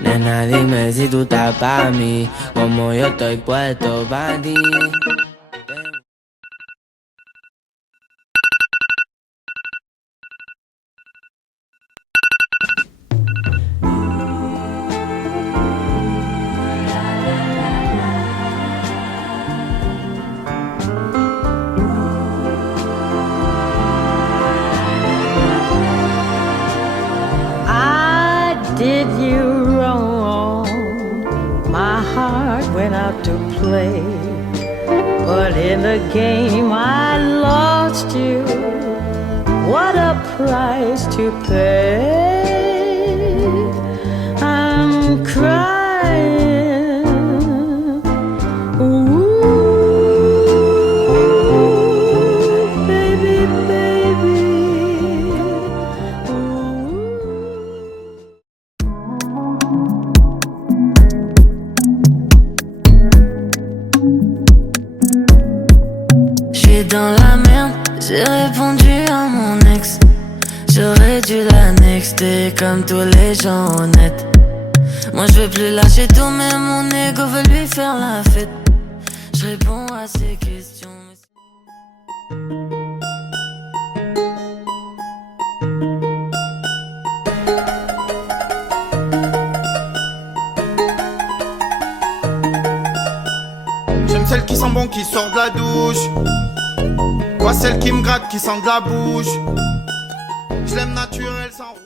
Nena, dime si tú estás pa' mí, como yo estoy puesto pa' ti. Did you wrong? My heart went out to play, but in the game I lost you. What a price to pay. I'm crying. Ooh, baby, baby. Dans la merde, j'ai répondu à mon ex. J'aurais dû la nexter comme tous les gens honnêtes. Moi je veux plus lâcher tout, mais mon ego veut lui faire la fête. Je réponds à ses questions. J'aime celle qui sent bon, qui sort de la douche. Pas celle qui me gratte, qui sent de la bouche. Je l'aime naturel, sans rouge.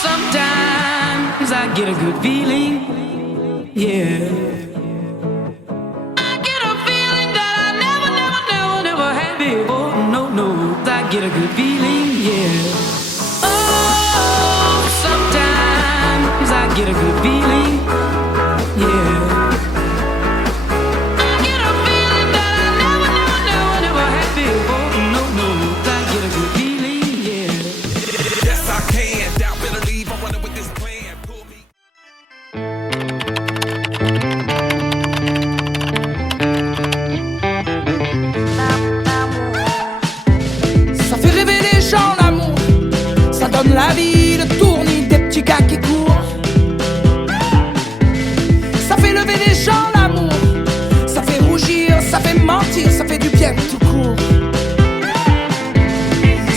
Sometimes I get a good feeling, yeah. I get a feeling that I never had before. No, no, I get a good feeling, yeah. Oh, sometimes I get a good feeling, yeah. I get a feeling that I never had before. No, no, I get a good feeling, yeah. Yes, I can. Doubt, better leave. I'm running with this plan. Pull me. Ça fait rêver les gens l'amour. Ça donne la vie, le tournis des petits gars qui courent. Ça fait lever les gens l'amour. Ça fait rougir, ça fait mentir, ça fait du bien tout court.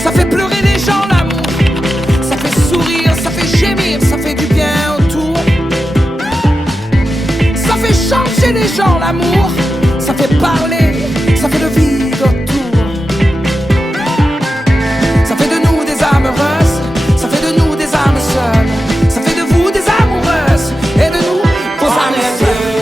Ça fait pleurer les gens l'amour. Ça fait sourire, ça fait gémir, ça fait du bien autour. Ça fait changer les gens l'amour. Ça fait parler, ça fait le vide autour. Ça fait de nous des âmes heureuses. Ça fait de nous des âmes seules. Ça fait de vous des amoureuses. Et de nous vos âmes seules.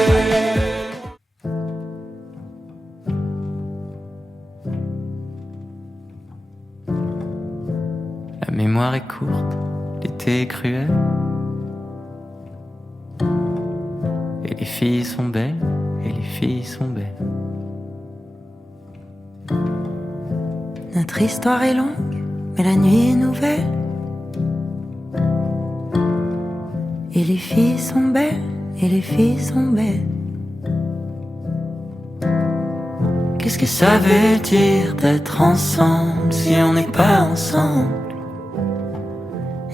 La mémoire est courte, l'été est cruel. Et les filles sont belles, et les filles sont belles. Notre histoire est longue, mais la nuit est nouvelle. Et les filles sont belles, et les filles sont belles. Qu'est-ce que ça veut dire d'être ensemble si on n'est pas ensemble?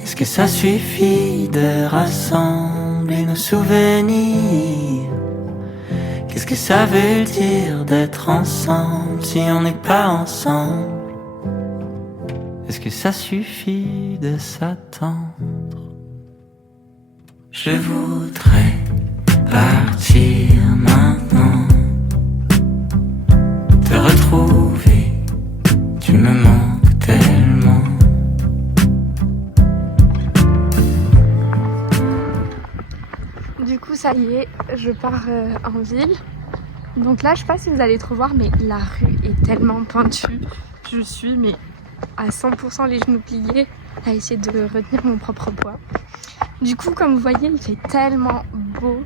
Est-ce que ça suffit de rassembler nos souvenirs? Qu'est-ce que ça veut dire d'être ensemble si on n'est pas ensemble? Est-ce que ça suffit de s'attendre? Je voudrais partir maintenant, te retrouver, tu me manques tellement. Du coup ça y est, je pars en ville. Donc là je sais pas si vous allez trop voir, mais la rue est tellement pentue. Je suis mais à 100% les genoux pliés à essayer de retenir mon propre poids. Du coup comme vous voyez il fait tellement beau,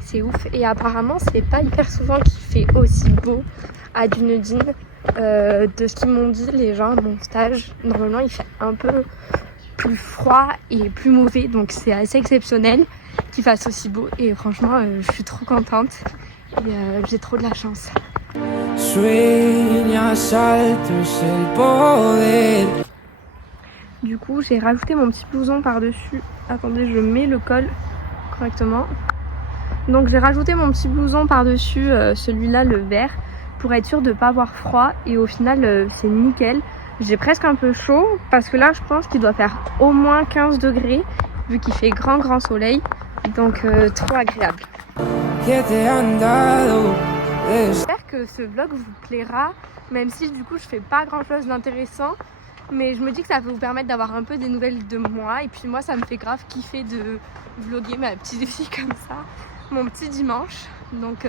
c'est ouf. Et apparemment c'est pas hyper souvent qu'il fait aussi beau à Dunedin. De ce qu'ils m'ont dit les gens à mon stage, normalement il fait un peu plus froid et plus mauvais, donc c'est assez exceptionnel qu'il fasse aussi beau et franchement je suis trop contente et j'ai trop de la chance. Sueñas alto es el poder. Du coup j'ai rajouté mon petit blouson par dessus. Attendez, je mets le col correctement. Donc j'ai rajouté mon petit blouson par dessus, celui-là le vert, pour être sûre de ne pas avoir froid et au final c'est nickel. J'ai presque un peu chaud parce que là je pense qu'il doit faire au moins 15 degrés vu qu'il fait grand soleil, donc trop agréable. J'espère que ce vlog vous plaira, même si du coup je fais pas grand chose d'intéressant, mais je me dis que ça va vous permettre d'avoir un peu des nouvelles de moi et puis moi ça me fait grave kiffer de vlogger ma petite vie comme ça, mon petit dimanche, donc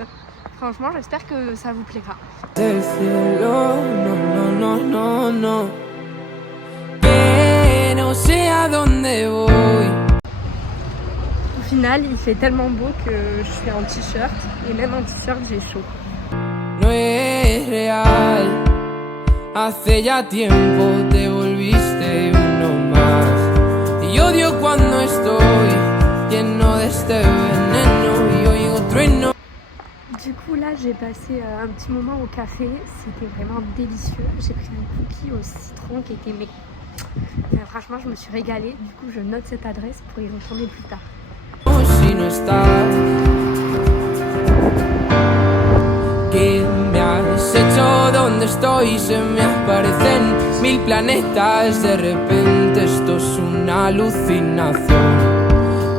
franchement j'espère que ça vous plaira. Del cielo, no, no, no, no. Que no sé a dónde voy. Au final il fait tellement beau que je suis en t-shirt et même en t-shirt j'ai chaud. No es real. Hace ya tiempo te volviste uno más. Y odio cuando estoy lleno de este veneno y oigo trueno. Du coup là j'ai passé un petit moment au café, c'était vraiment délicieux. J'ai pris un cookie au citron qui était franchement je me suis régalée. Du coup je note cette adresse pour y retourner plus tard. Si no estás, ¿qué me has hecho? ¿Dónde estoy? Se me aparecen 1000 planetas. De repente esto es una alucinación.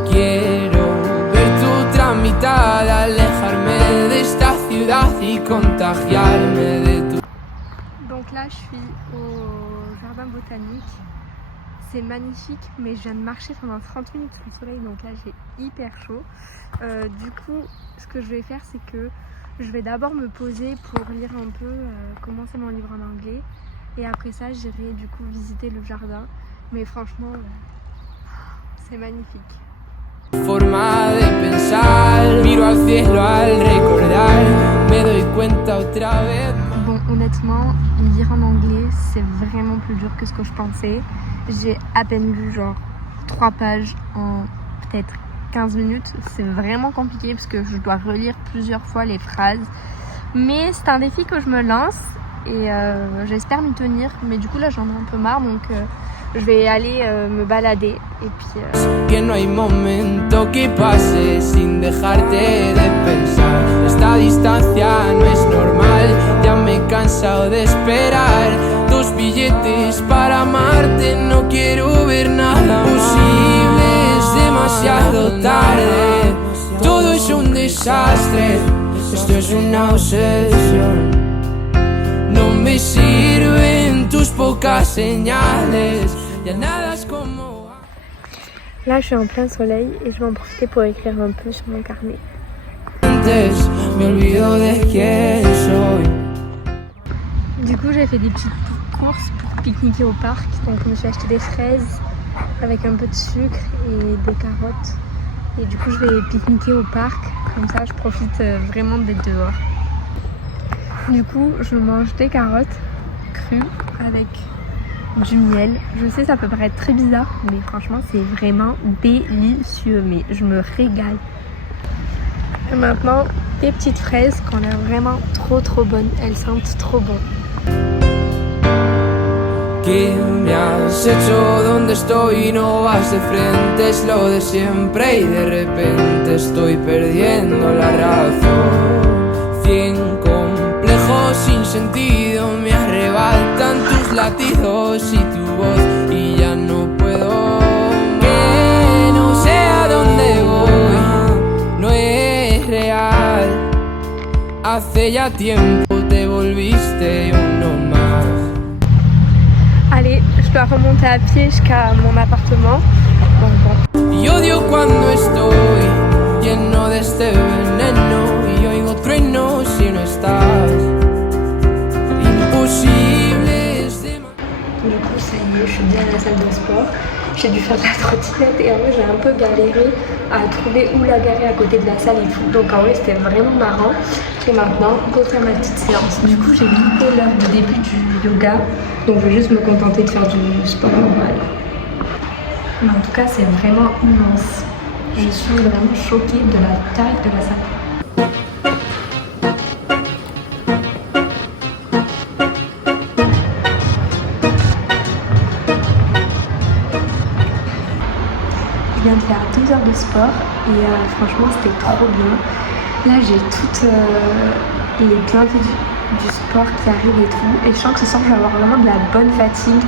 Quiero ver tu otra mitad, alejarme de esta ciudad y contagiarme de tu. Donc là je suis au jardin botanique. C'est magnifique, mais je viens de marcher pendant 30 minutes sous le soleil, donc là j'ai hyper chaud. Du coup, ce que je vais faire, c'est que je vais d'abord me poser pour lire un peu, commencer mon livre en anglais. Et après ça, j'irai du coup visiter le jardin. Mais franchement, c'est magnifique. Forma de pensar, miro al cielo al recordar, me doy cuenta otra vez. Bon, honnêtement, lire en anglais, c'est vraiment plus dur que ce que je pensais. J'ai à peine lu genre 3 pages en peut-être 15 minutes. C'est vraiment compliqué parce que je dois relire plusieurs fois les phrases. Mais c'est un défi que je me lance et j'espère m'y tenir. Mais du coup là j'en ai un peu marre, donc je vais aller me balader et puis... Que no hay momento que pase sin dejarte de pensar. Esta distancia no es normal, ya me he cansado de esperar. 2 billetes para amarte, no quiero ver nada posible, es demasiado tarde. Todo es un desastre, esto es una obsesión. No me sirven tus pocas señales, ya nada es como... Là je suis en plein soleil et je vais en profiter pour écrire un peu sur mon carnet. Me olvido de quién soy. Du coup j'ai fait des petites courses pour pique-niquer au parc. Donc je me suis acheté des fraises avec un peu de sucre et des carottes. Et du coup je vais pique-niquer au parc. Comme ça je profite vraiment d'être dehors. Du coup je mange des carottes crues avec du miel. Je sais ça peut paraître très bizarre, mais franchement c'est vraiment délicieux. Mais je me régale. Et maintenant des petites fraises qui ont l'air vraiment trop bonnes. Elles sentent trop bon. ¿Qué me has hecho? ¿Dónde estoy? No vas de frente, es lo de siempre y de repente estoy perdiendo la razón. 100 complejos sin sentido me arrebatan tus latidos y tu voz y ya no puedo. Que no sé a dónde voy, no es real. Hace ya tiempo te volviste uno más. Allez, je dois remonter à pied jusqu'à mon appartement. Bon. Y odio cuando estoy lleno de este veneno y oigo truenos si no estás. Imposible es de... Du coup, ça y est, je suis bien à la salle de sport. J'ai dû faire de la trottinette et en vrai, j'ai un peu galéré à trouver où la garer à côté de la salle et tout. Donc en vrai, c'était vraiment marrant. Et maintenant, go faire ma petite séance. Du coup, j'ai loupé l'heure de début du yoga. Donc je vais juste me contenter de faire du sport normal. Mais en tout cas, c'est vraiment immense. Je suis vraiment choquée de la taille de la salle. Je viens de faire 2 heures de sport et franchement c'était trop bien. Là j'ai toutes les bienfaits du sport qui arrivent et tout. Et je sens que ce soir je vais avoir vraiment de la bonne fatigue.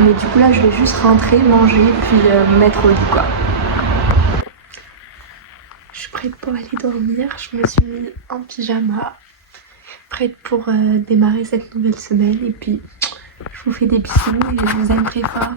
Mais du coup là je vais juste rentrer, manger puis me mettre au lit quoi. Je suis prête pour aller dormir. Je me suis mise en pyjama. Prête pour démarrer cette nouvelle semaine. Et puis je vous fais des bisous et je vous aime très fort.